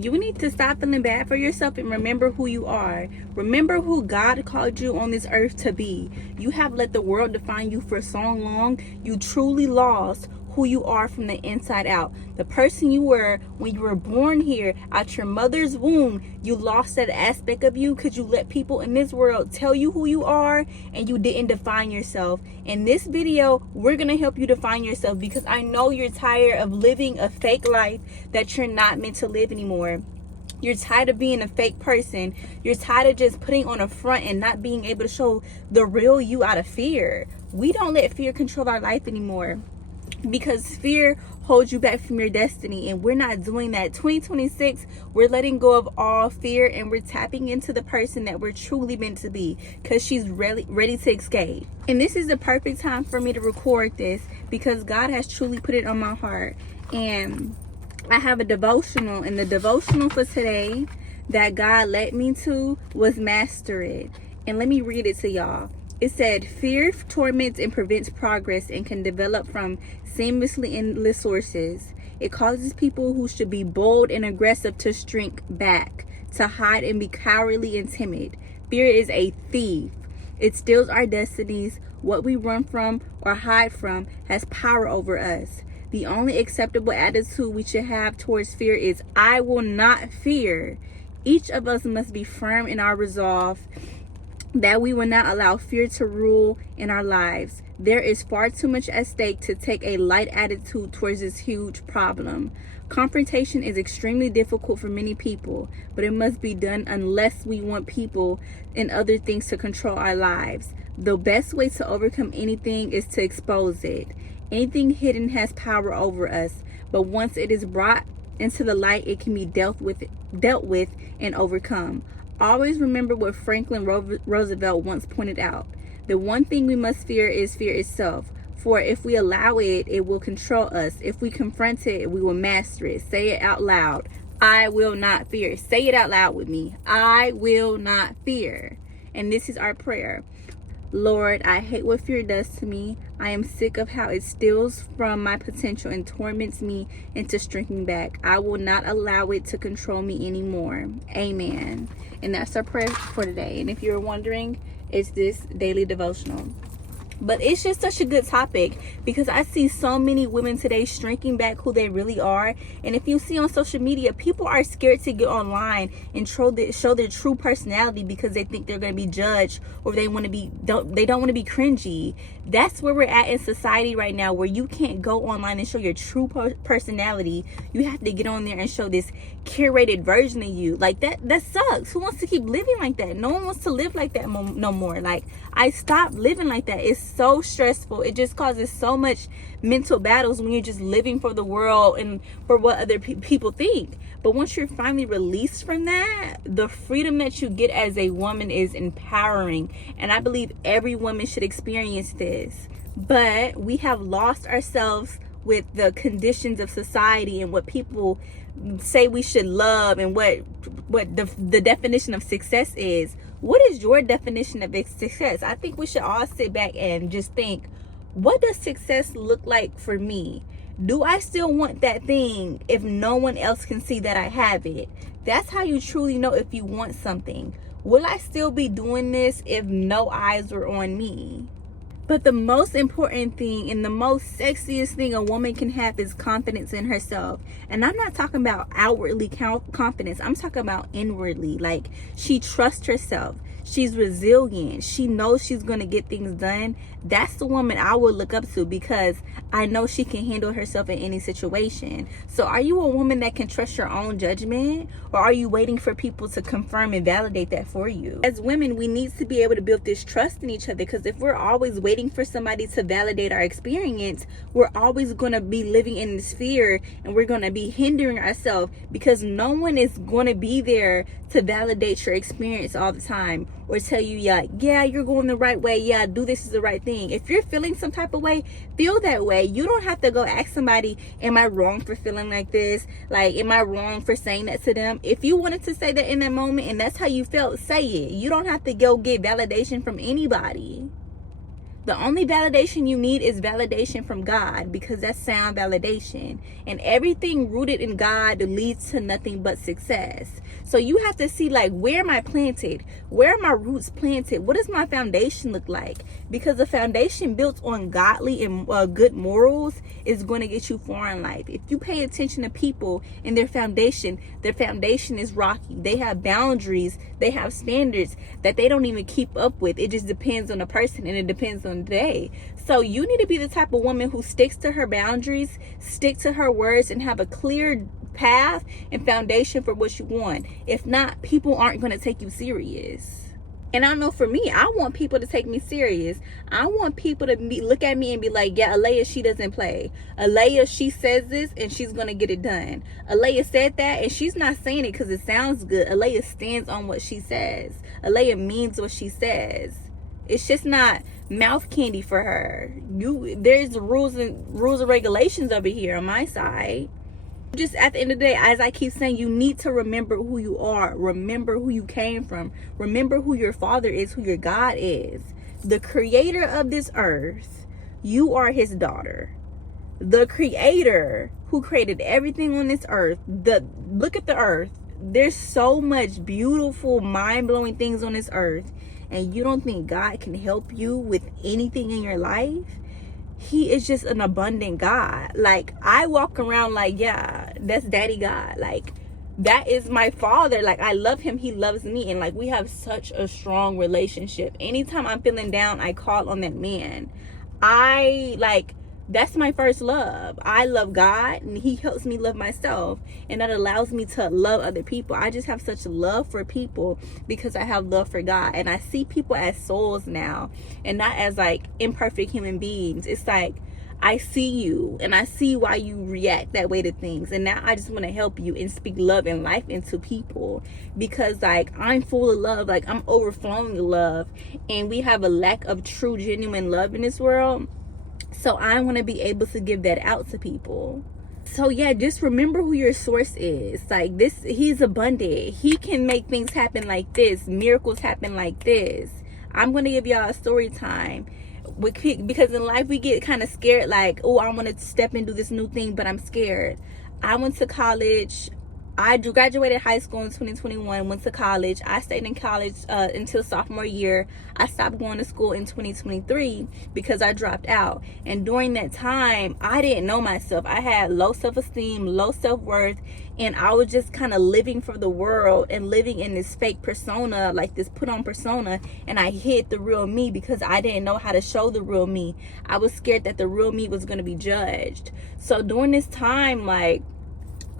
You need to stop feeling bad for yourself and remember who you are. Remember who God called you on this earth to be. You have let the world define you for so long. You truly lost who you are from the inside out. The person you were when you were born here out your mother's womb, you lost that aspect of you because you let people in this world tell you who you are and you didn't define yourself. In this video, we're going to help you define yourself because I know you're tired of living a fake life that you're not meant to live anymore. You're tired of being a fake person. You're tired of just putting on a front and not being able to show the real you out of fear. We don't let fear control our life anymore, because fear holds you back from your destiny, and we're not doing that. 2026, we're letting go of all fear and we're tapping into the person that we're truly meant to be, because she's ready to escape. And this is the perfect time for me to record this because God has truly put it on my heart. And I have a devotional, and the devotional for today that God led me to was Master It. And let me read it to y'all. It said, fear torments and prevents progress and can develop from seamlessly endless sources. It causes people who should be bold and aggressive to shrink back, to hide and be cowardly and timid. Fear is a thief. It steals our destinies. What we run from or hide from has power over us. The only acceptable attitude we should have towards fear is, I will not fear. Each of us must be firm in our resolve that we will not allow fear to rule in our lives. There is far too much at stake to take a light attitude towards this huge problem. Confrontation is extremely difficult for many people, but it must be done unless we want people and other things to control our lives. The best way to overcome anything is to expose it. Anything hidden has power over us, but once it is brought into the light, it can be dealt with and overcome. Always remember what Franklin Roosevelt once pointed out. The one thing we must fear is fear itself. For if we allow it, it will control us. If we confront it, we will master it. Say it out loud. I will not fear. Say it out loud with me. I will not fear. And this is our prayer. Lord, I hate what fear does to me. I am sick of how it steals from my potential and torments me into shrinking back. I will not allow it to control me anymore. Amen. And that's our prayer for today. And if you're wondering, it's this daily devotional. But it's just such a good topic because I see so many women today shrinking back who they really are. And if you see on social media, people are scared to get online and show their true personality because they think they're going to be judged, or they don't want to be cringy. That's where we're at in society right now, where you can't go online and show your true personality. You have to get on there and show this curated version of you. Like that sucks. Who wants to keep living like that? No one wants to live like that no more. Like, I stopped living like that. It's so stressful. It just causes so much mental battles when you're just living for the world and for what other people think. But once you're finally released from that, the freedom that you get as a woman is empowering. And I believe every woman should experience this. But we have lost ourselves with the conditions of society and what people say we should love and what the definition of success is. What is your definition of success? I think we should all sit back and just think, what does success look like for me? Do I still want that thing if no one else can see that I have it? That's how you truly know if you want something. Will I still be doing this if no eyes were on me? But the most important thing and the most sexiest thing a woman can have is confidence in herself. And I'm not talking about outwardly confidence. I'm talking about inwardly. Like, she trusts herself. She's resilient. She knows she's going to get things done. That's the woman I would look up to because I know she can handle herself in any situation. So are you a woman that can trust your own judgment? Or are you waiting for people to confirm and validate that for you? As women, we need to be able to build this trust in each other, because if we're always waiting for somebody to validate our experience, we're always going to be living in this fear, and we're going to be hindering ourselves because no one is going to be there to validate your experience all the time or tell you, yeah, you're going the right way. Yeah, do this is the right thing. If you're feeling some type of way, feel that way. You don't have to go ask somebody, am I wrong for feeling like this? Like, am I wrong for saying that to them? If you wanted to say that in that moment and that's how you felt, say it. You don't have to go get validation from anybody. The only validation you need is validation from God, because that's sound validation. And everything rooted in God leads to nothing but success. So you have to see, like, where am I planted? Where are my roots planted? What does my foundation look like? Because the foundation built on godly and good morals is going to get you far in life. If you pay attention to people and their foundation is rocky. They have boundaries. They have standards that they don't even keep up with. It just depends on the person, and it depends on the day. So you need to be the type of woman who sticks to her boundaries, stick to her words, and have a clear path and foundation for what you want. If not, people aren't going to take you serious. And I know for me, I want people to take me serious. I want people to look at me and be like, yeah, Alea, she doesn't play. Alea, she says this and she's going to get it done. Alea said that and she's not saying it because it sounds good. Alea stands on what she says. Alea means what she says. It's just not mouth candy for her. There's rules and regulations over here on my side. Just at the end of the day, as I keep saying, you need to remember who you are. Remember who you came from. Remember who your father is, who your God is. The creator of this earth, you are his daughter. The creator who created everything on this earth. Look at the earth. There's so much beautiful, mind-blowing things on this earth. And you don't think God can help you with anything in your life? He is just an abundant God. Like, I walk around like, yeah, that's Daddy God. Like, that is my father. Like, I love him. He loves me. And like, we have such a strong relationship. Anytime I'm feeling down, I call on that man. That's my first love. I love God, and he helps me love myself, and that allows me to love other people. I just have such love for people because I have love for God, and I see people as souls now and not as like imperfect human beings. It's like, I see you and I see why you react that way to things, and now I just want to help you and speak love and life into people, because like, I'm full of love. Like, I'm overflowing with love, and we have a lack of true, genuine love in this world. So I want to be able to give that out to people. So yeah, just remember who your source is. Like, this, he's abundant. He can make things happen like this. Miracles happen like this. I'm going to give y'all a story time. Because in life we get kind of scared, like, oh, I want to step and do this new thing, but I'm scared. I went to college. I graduated high school in 2021, went to college. I stayed in college until sophomore year. I stopped going to school in 2023 because I dropped out. And during that time, I didn't know myself. I had low self-esteem, low self-worth, and I was just kind of living for the world and living in this fake persona, like this put-on persona, and I hid the real me because I didn't know how to show the real me. I was scared that the real me was going to be judged. So during this time, like,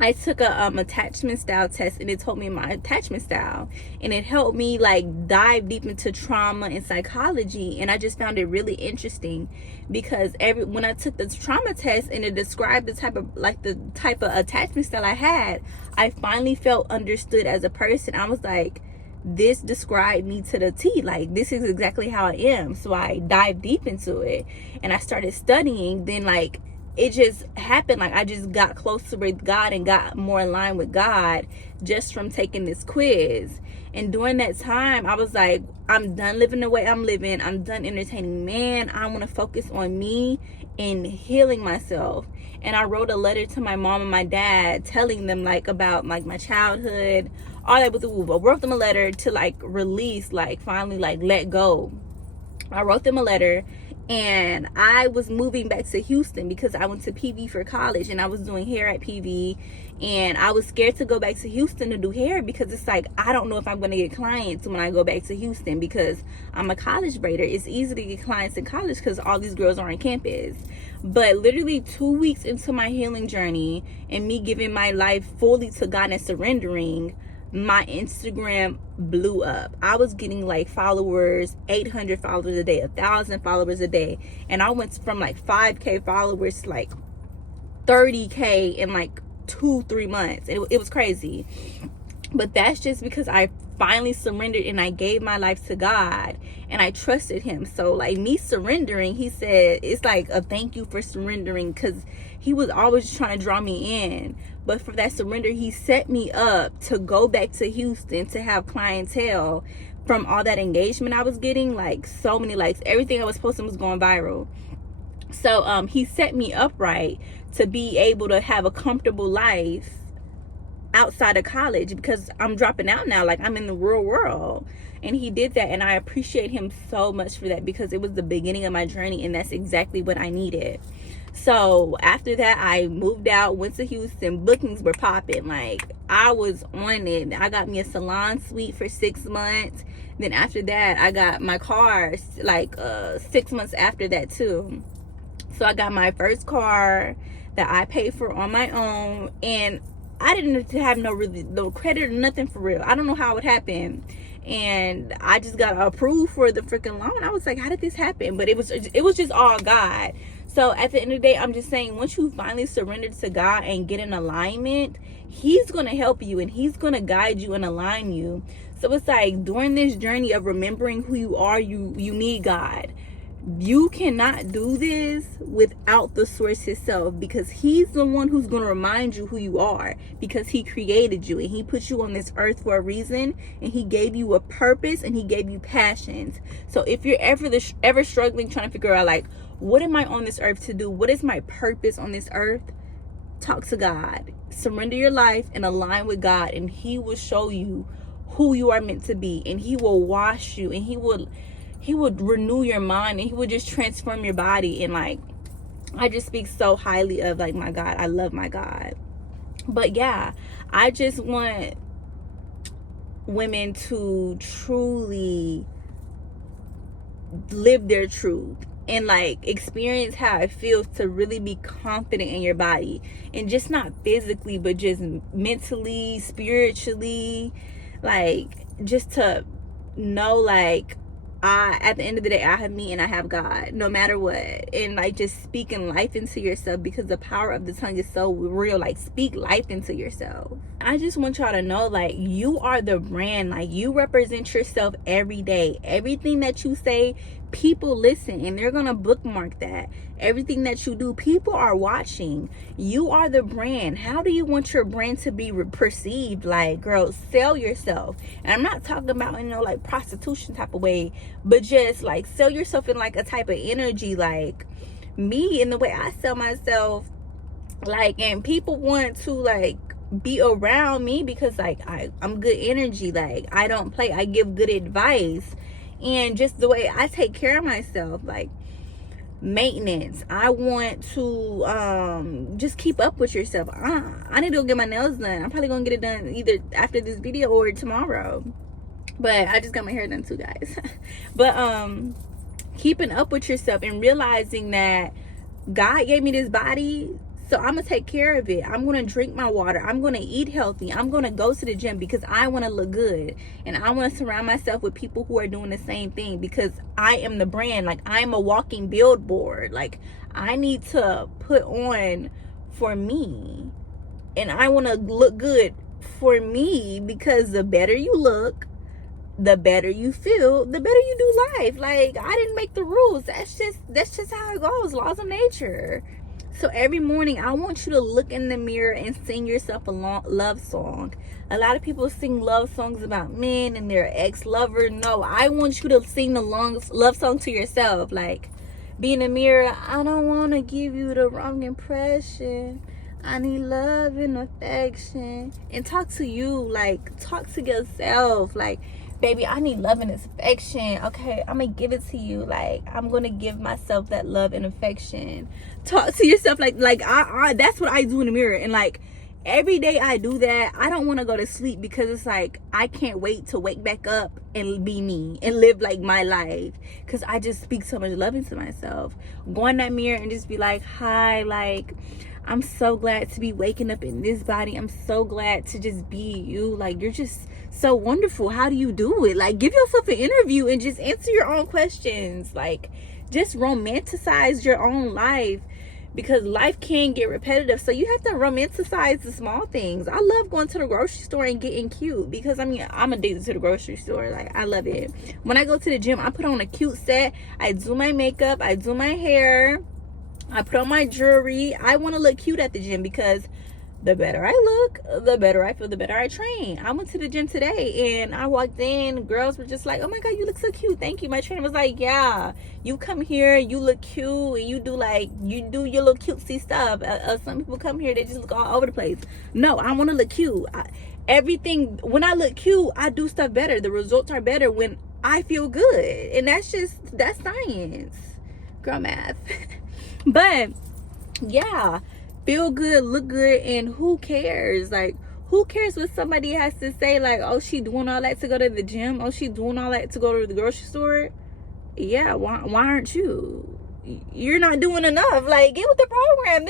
I took a attachment style test, and it told me my attachment style, and it helped me like dive deep into trauma and psychology. And I just found it really interesting because when I took the trauma test and it described the type of attachment style I had, I finally felt understood as a person. I was like, this described me to the T. Like, this is exactly how I am. So I dived deep into it and I started studying. Then like, it just happened. Like, I just got closer with God and got more in line with God just from taking this quiz. And during that time, I was like, I'm done living the way I'm living. I'm done entertaining man. I want to focus on me and healing myself. And I wrote a letter to my mom and my dad telling them like about like my childhood, all that. But I wrote them a letter to like release, like finally like let go. I wrote them a letter. And I was moving back to Houston because I went to PV for college, and I was doing hair at PV, and I was scared to go back to Houston to do hair because it's like, I don't know if I'm going to get clients when I go back to Houston because I'm a college braider. It's easy to get clients in college because all these girls are on campus. But literally 2 weeks into my healing journey and me giving my life fully to God and surrendering, my Instagram blew up. I was getting like followers, 800 followers a day, 1,000 followers a day, and I went from like 5K followers to like 30K in like 2-3 months. It was crazy. But that's just because I finally surrendered and I gave my life to God and I trusted him. So like, me surrendering, he said it's like a thank you for surrendering, because he was always trying to draw me in. But for that surrender, he set me up to go back to Houston to have clientele, from all that engagement I was getting, like so many likes. Everything I was posting was going viral. So he set me up right to be able to have a comfortable life outside of college, because I'm dropping out now, like I'm in the real world. And he did that, and I appreciate him so much for that, because it was the beginning of my journey, and that's exactly what I needed. So after that, I moved out, went to Houston. Bookings were popping. Like, I was on it. I got me a salon suite for 6 months. Then after that, I got my car like 6 months after that too. So I got my first car that I paid for on my own, and I didn't have no credit or nothing for real. I don't know how it happened. And I just got approved for the freaking loan. I was like, how did this happen? But it was just all God. So at the end of the day, I'm just saying, once you finally surrender to God and get in alignment, he's going to help you, and he's going to guide you and align you. So it's like, during this journey of remembering who you are, you need God. You cannot do this without the source himself, because he's the one who's going to remind you who you are, because he created you and he put you on this earth for a reason, and he gave you a purpose, and he gave you passions. So if you're ever struggling trying to figure out, like, what am I on this earth to do? What is my purpose on this earth? Talk to God. Surrender your life and align with God, and he will show you who you are meant to be, and he will wash you, and he would renew your mind, and he would just transform your body. And like, I just speak so highly of, like, my God. I love my God. But yeah, I just want women to truly live their truth and like experience how it feels to really be confident in your body, and just not physically, but just mentally, spiritually, like, just to know, like, at the end of the day, I have me and I have God, no matter what. And like, just speaking life into yourself, because the power of the tongue is so real. Like, speak life into yourself. I just want y'all to know, like, you are the brand. Like, you represent yourself every day. Everything that you say, people listen, and they're gonna bookmark that. Everything that you do, people are watching. You are the brand. How do you want your brand to be perceived? Like, girl, sell yourself. And I'm not talking about, like prostitution type of way, but just like sell yourself in like a type of energy, like me, in the way I sell myself. Like, and people want to like be around me, because like I'm good energy. Like, I don't play. I give good advice. And just the way I take care of myself, like maintenance. I want to just keep up with yourself. I need to go get my nails done. I'm probably gonna get it done either after this video or tomorrow. But I just got my hair done too, guys. But keeping up with yourself and realizing that God gave me this body, so I'm gonna take care of it. I'm gonna drink my water. I'm gonna eat healthy. I'm gonna go to the gym, because I want to look good, and I want to surround myself with people who are doing the same thing, because I am the brand. Like, I am a walking billboard. Like, I need to put on for me, and I want to look good for me, because the better you look, the better you feel, the better you do life. Like, I didn't make the rules. That's just how it goes. Laws of nature. So every morning, I want you to look in the mirror and sing yourself a love song. A lot of people sing love songs about men and their ex-lover. No, I want you to sing the love song to yourself. Like, be in the mirror. I don't want to give you the wrong impression. I need love and affection. And talk to you. Like, talk to yourself. Like, baby, I need love and affection. Okay, I'm gonna give it to you. Like, I'm gonna give myself that love and affection. Talk to yourself like I that's what I do in the mirror. And like, every day I do that. I don't want to go to sleep, because it's like, I can't wait to wake back up and be me and live like my life, because I just speak so much love into myself. Go in that mirror and just be like, hi, like, I'm so glad to be waking up in this body. I'm so glad to just be you. Like, you're just so wonderful. How do you do it? Like, give yourself an interview and just answer your own questions. Like, just romanticize your own life, because life can get repetitive. So you have to romanticize the small things. I love going to the grocery store and getting cute, because I mean, I'm addicted to the grocery store. Like, I love it. When I go to the gym, I put on a cute set. I do my makeup. I do my hair. I put on my jewelry. I want to look cute at the gym, because The better I look, the better I feel, the better I train. I went to the gym today and I walked in, girls were just like, oh my God, you look so cute, thank you. My trainer was like, yeah, you come here, you look cute, and you do your little cutesy stuff. Some people come here, they just look all over the place. No, I want to look cute. Everything, when I look cute, I do stuff better. The results are better when I feel good. And that's science. Girl math. But yeah, feel good, look good, and who cares? Like, who cares what somebody has to say? Like, oh, she doing all that to go to the gym? Oh, she doing all that to go to the grocery store? Yeah, why aren't you? You're not doing enough. Like, get with the program.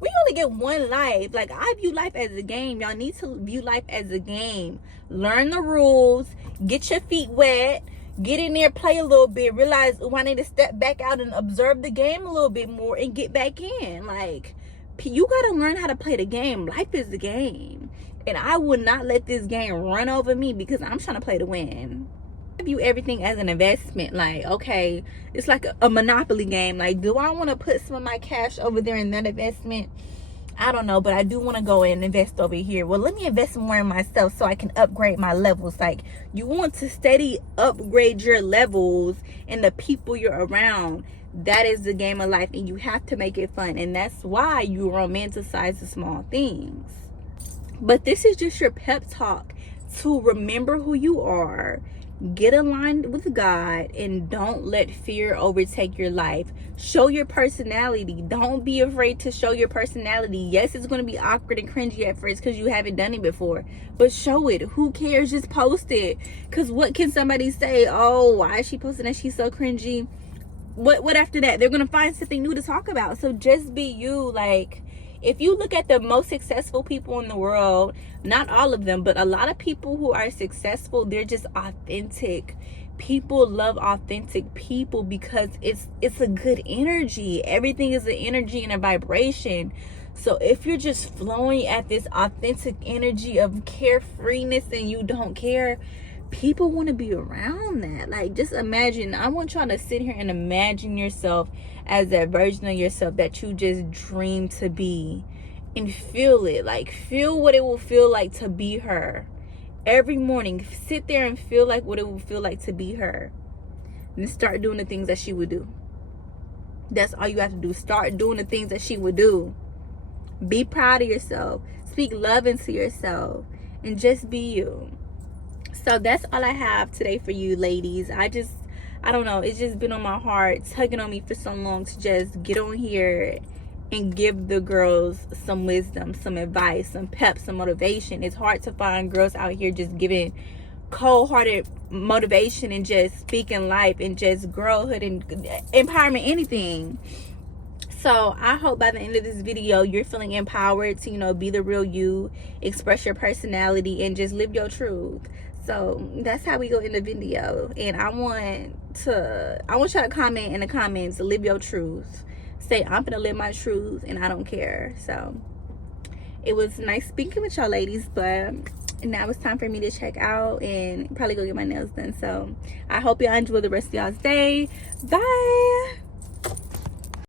We only get one life. Like, I view life as a game. Y'all need to view life as a game. Learn the rules, get your feet wet, get in there, play a little bit, realize, oh, I need to step back out and observe the game a little bit more and get back in. Like, you gotta learn how to play the game. Life is the game, and I would not let this game run over me because I'm trying to play to win. I view everything as an investment. Like, okay, it's like a monopoly game. Like, do I want to put some of my cash over there in that investment? I don't know, but I do want to go and invest over here. Well, let me invest more in myself so I can upgrade my levels. Like, you want to steady upgrade your levels and the people you're around. That is the game of life, and you have to make it fun. And that's why you romanticize the small things. But this is just your pep talk to remember who you are, get aligned with God, and don't let fear overtake your life. Show your personality. Don't be afraid to show your personality. Yes, it's going to be awkward and cringy at first because you haven't done it before, but show it. Who cares? Just post it. Because what can somebody say? Oh, why is she posting that she's so cringy? What after that? They're going to find something new to talk about. So just be you. Like, if you look at the most successful people in the world, not all of them, but a lot of people who are successful, they're just authentic. People love authentic people because it's a good energy. Everything is an energy and a vibration. So if you're just flowing at this authentic energy of carefreeness and you don't care, people want to be around that. Like, just imagine. I want y'all to sit here and imagine yourself as that version of yourself that you just dream to be, and feel it. Like, feel what it will feel like to be her. Every morning, sit there and feel like what it will feel like to be her, and start doing the things that she would do. That's all you have to do. Start doing the things that she would do. Be proud of yourself. Speak love into yourself, and just be you. So that's all I have today for you, ladies. I don't know, it's just been on my heart, tugging on me for so long to just get on here and give the girls some wisdom, some advice, some pep, some motivation. It's hard to find girls out here just giving cold-hearted motivation and just speaking life and just girlhood and empowerment, anything. So I hope by the end of this video you're feeling empowered to, you know, be the real you, express your personality, and just live your truth. So that's how we go in the video. And I want y'all to comment in the comments, live your truth. Say, I'm gonna live my truth and I don't care. So it was nice speaking with y'all, ladies, but now it's time for me to check out and probably go get my nails done. So I hope y'all enjoy the rest of y'all's day. Bye.